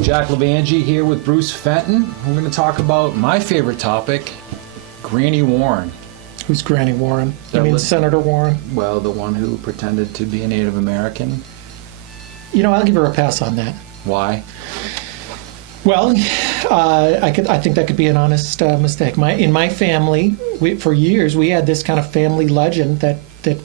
Jack Levangie here with Bruce Fenton. We're going to talk about my favorite topic, Granny Warren. Who's Granny Warren? You mean Senator Warren? Well, the one who pretended to be a Native American. You know, I'll give her a pass on that. Why? Well, I think that could be an honest mistake. In my family, for years, we had this kind of family legend that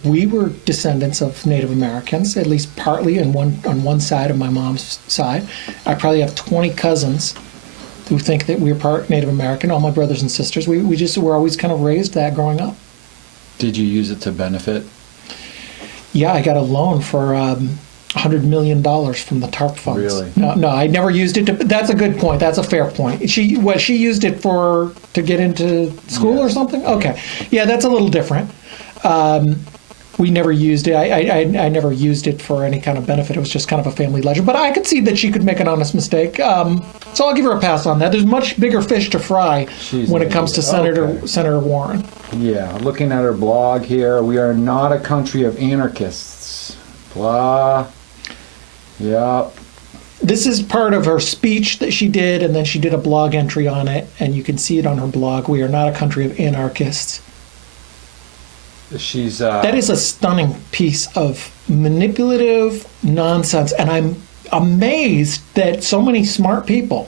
we were descendants of Native Americans, at least partly on one side of my mom's side. I probably have 20 cousins who think that we're part Native American, all my brothers and sisters. We just were always kind of raised that growing up. Did you use it to benefit? Yeah, I got a loan for $100 million from the TARP funds. Really? No, I never used it. That's a good point. That's a fair point. She used it to get into school or something? Okay. Yeah, that's a little different. We never used it. I never used it for any kind of benefit. It was just kind of a family legend. But I could see that she could make an honest mistake. So I'll give her a pass on that. There's much bigger fish to fry when it comes to Senator Warren. Yeah, looking at her blog here, we are not a country of anarchists. Blah. Yep. This is part of her speech that she did, and then she did a blog entry on it, and you can see it on her blog. We are not a country of anarchists. That is a stunning piece of manipulative nonsense, and I'm amazed that so many smart people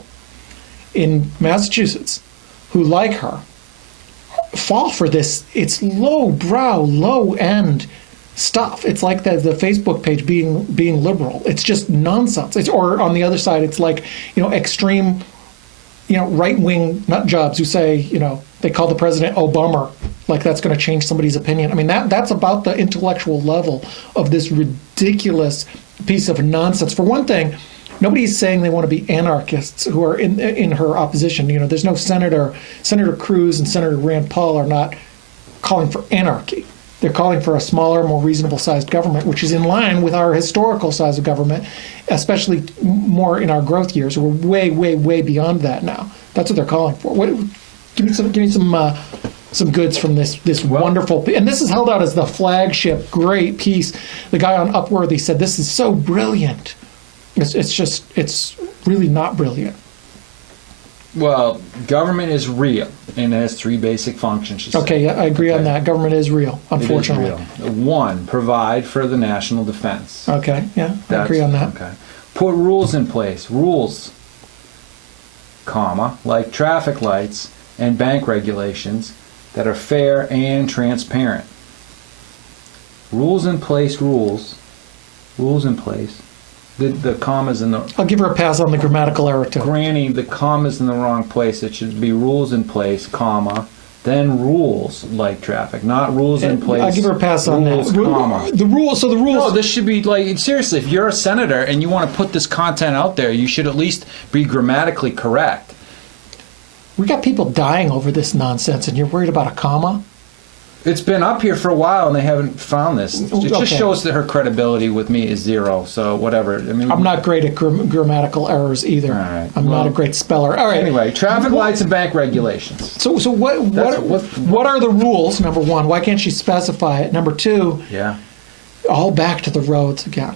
in Massachusetts who like her fall for this. It's low-brow, low-end stuff. It's like the Facebook page being liberal. It's just nonsense. Or on the other side, it's like, extreme, right-wing nut jobs who say, they call the president Obama, like that's going to change somebody's opinion. I mean, that's about the intellectual level of this ridiculous piece of nonsense. For one thing, nobody's saying they want to be anarchists who are in her opposition. There's no Senator Cruz and Senator Rand Paul are not calling for anarchy. They're calling for a smaller, more reasonable-sized government, which is in line with our historical size of government, especially more in our growth years. We're way, way, way beyond that now. That's what they're calling for. Give me some goods from this wonderful, and this is held out as the flagship, great piece. The guy on Upworthy said this is so brilliant. It's really not brilliant. Well, government is real, and it has three basic functions. Okay, yeah, I agree on that. Government is real, unfortunately. It is real. One, provide for the national defense. Okay, yeah, I agree on that. Okay. Put rules in place. Rules, like traffic lights and bank regulations that are fair and transparent. Rules in place. Rules in place. The comma's in the... I'll give her a pass on the grammatical error, too. Granny, the comma's in the wrong place. It should be rules in place, comma, then rules like traffic, not rules in place. I'll give her a pass on rules, that. Comma. The rules... No, this should be like, seriously, if you're a senator and you want to put this content out there, you should at least be grammatically correct. We got people dying over this nonsense, and you're worried about a comma? It's been up here for a while, and they haven't found this. It just shows that her credibility with me is zero. So whatever. I mean, I'm not great at grammatical errors either. All right. I'm not a great speller. All right. Anyway, traffic lights and bank regulations. So what are the rules? Number one, why can't she specify it? Number two, all back to the roads again.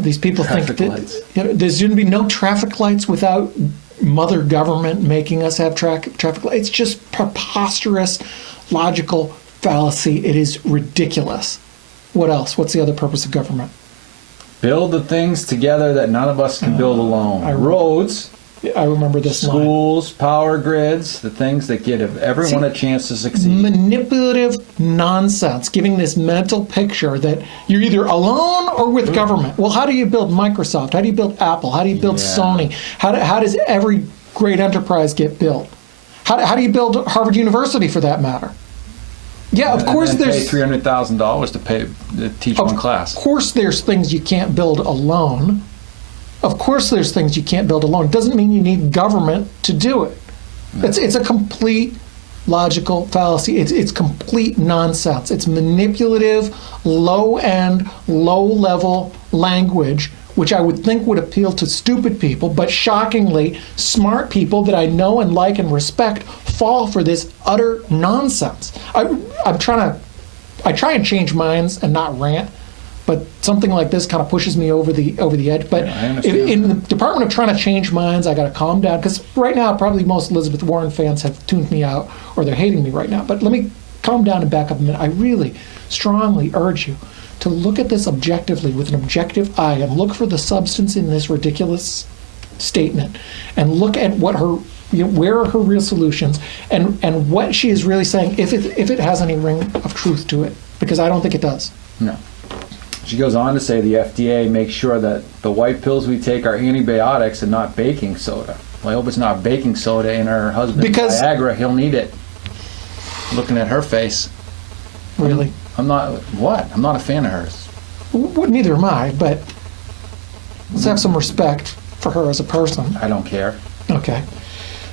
These people traffic think that there's going to be no traffic lights without mother government making us have traffic lights. It's just preposterous, logical fallacy. It is ridiculous. What else? What's the other purpose of government? Build the things together that none of us can build alone. Roads. I remember this line. Schools, power grids, the things that give everyone a chance to succeed. Manipulative nonsense, giving this mental picture that you're either alone or with government. Well, how do you build Microsoft? How do you build Apple? How do you build Sony? How does every great enterprise get built? How do you build Harvard University, for that matter? Yeah, of course there's... pay $300,000 to teach one class. Of course there's things you can't build alone. Of course there's things you can't build alone. It doesn't mean you need government to do it. It's a complete logical fallacy. It's complete nonsense. It's manipulative, low-end, low-level language, which I would think would appeal to stupid people, but shockingly, smart people that I know and like and respect fall for this utter nonsense. I try and change minds and not rant, but something like this kind of pushes me over the edge. But Yeah, I understand in the that. department of trying to change minds, I got to calm down, because right now probably most Elizabeth Warren fans have tuned me out, or they're hating me right now. But let me calm down and back up a minute. I really strongly urge you to look at this objectively, with an objective eye, and look for the substance in this ridiculous statement, and look at what her, where are her real solutions, and what she is really saying, if it has any ring of truth to it, because I don't think it does. No. She goes on to say the FDA makes sure that the white pills we take are antibiotics and not baking soda. Well, I hope it's not baking soda in her husband's Because- Viagra. He'll need it. Looking at her face. Really. I'm not a fan of hers. Well, neither am I, but let's have some respect for her as a person. I don't care. Okay.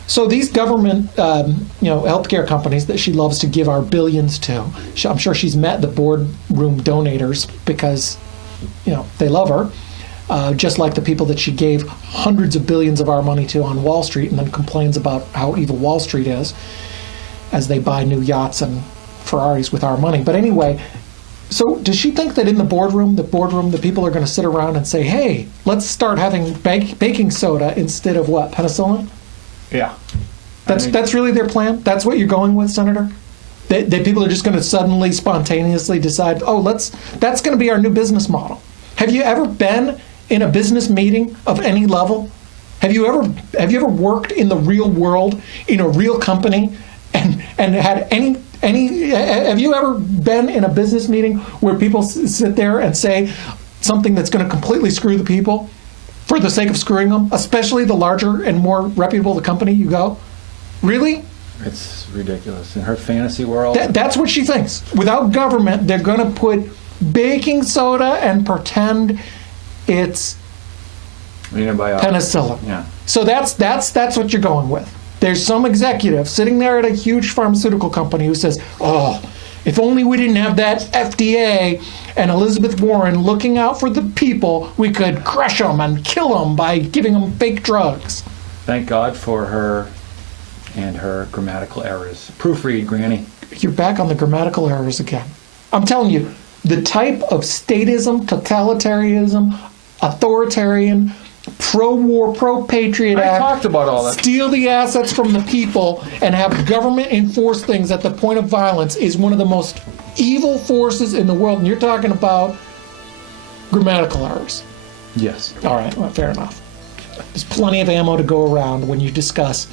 So these government, healthcare companies that she loves to give our billions to, I'm sure she's met the boardroom donators because, they love her, just like the people that she gave hundreds of billions of our money to on Wall Street and then complains about how evil Wall Street is as they buy new yachts and Ferraris with our money. But anyway, so does she think that in the boardroom, the people are going to sit around and say, hey, let's start having baking soda instead of what, penicillin? Yeah. That's really their plan? That's what you're going with, Senator? That people are just going to suddenly, spontaneously decide, that's going to be our new business model. Have you ever been in a business meeting of any level? Have you ever worked in the real world, in a real company, and had any have you ever been in a business meeting where people sit there and say something that's going to completely screw the people for the sake of screwing them, especially the larger and more reputable the company you go? Really? It's ridiculous. In her fantasy world. That's what she thinks. Without government, they're going to put baking soda and pretend it's penicillin. Yeah. So that's what you're going with. There's some executive sitting there at a huge pharmaceutical company who says, if only we didn't have that FDA and Elizabeth Warren looking out for the people, we could crush them and kill them by giving them fake drugs. Thank God for her and her grammatical errors. Proofread, Granny. You're back on the grammatical errors again. I'm telling you, the type of statism, totalitarianism, authoritarian, pro-war, pro-patriot I act, talked about all that. steal the assets from the people and have government enforce things at the point of violence is one of the most evil forces in the world. And you're talking about grammatical errors. Yes. All right, well, fair enough. There's plenty of ammo to go around when you discuss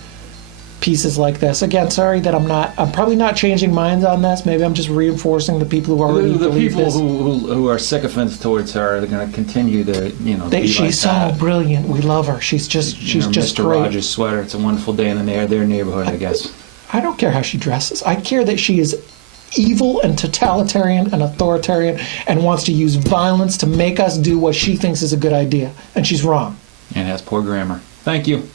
pieces like this. Again, sorry that I'm probably not changing minds on this. Maybe I'm just reinforcing the people who already The believe people this. who are sycophants towards her are going to continue to, be She's like so that. brilliant. We love her. She's just Mr. great. Rogers' sweater. It's a wonderful day in their neighborhood, I guess. I don't care how she dresses. I care that she is evil and totalitarian and authoritarian and wants to use violence to make us do what she thinks is a good idea. And she's wrong. And has poor grammar. Thank you.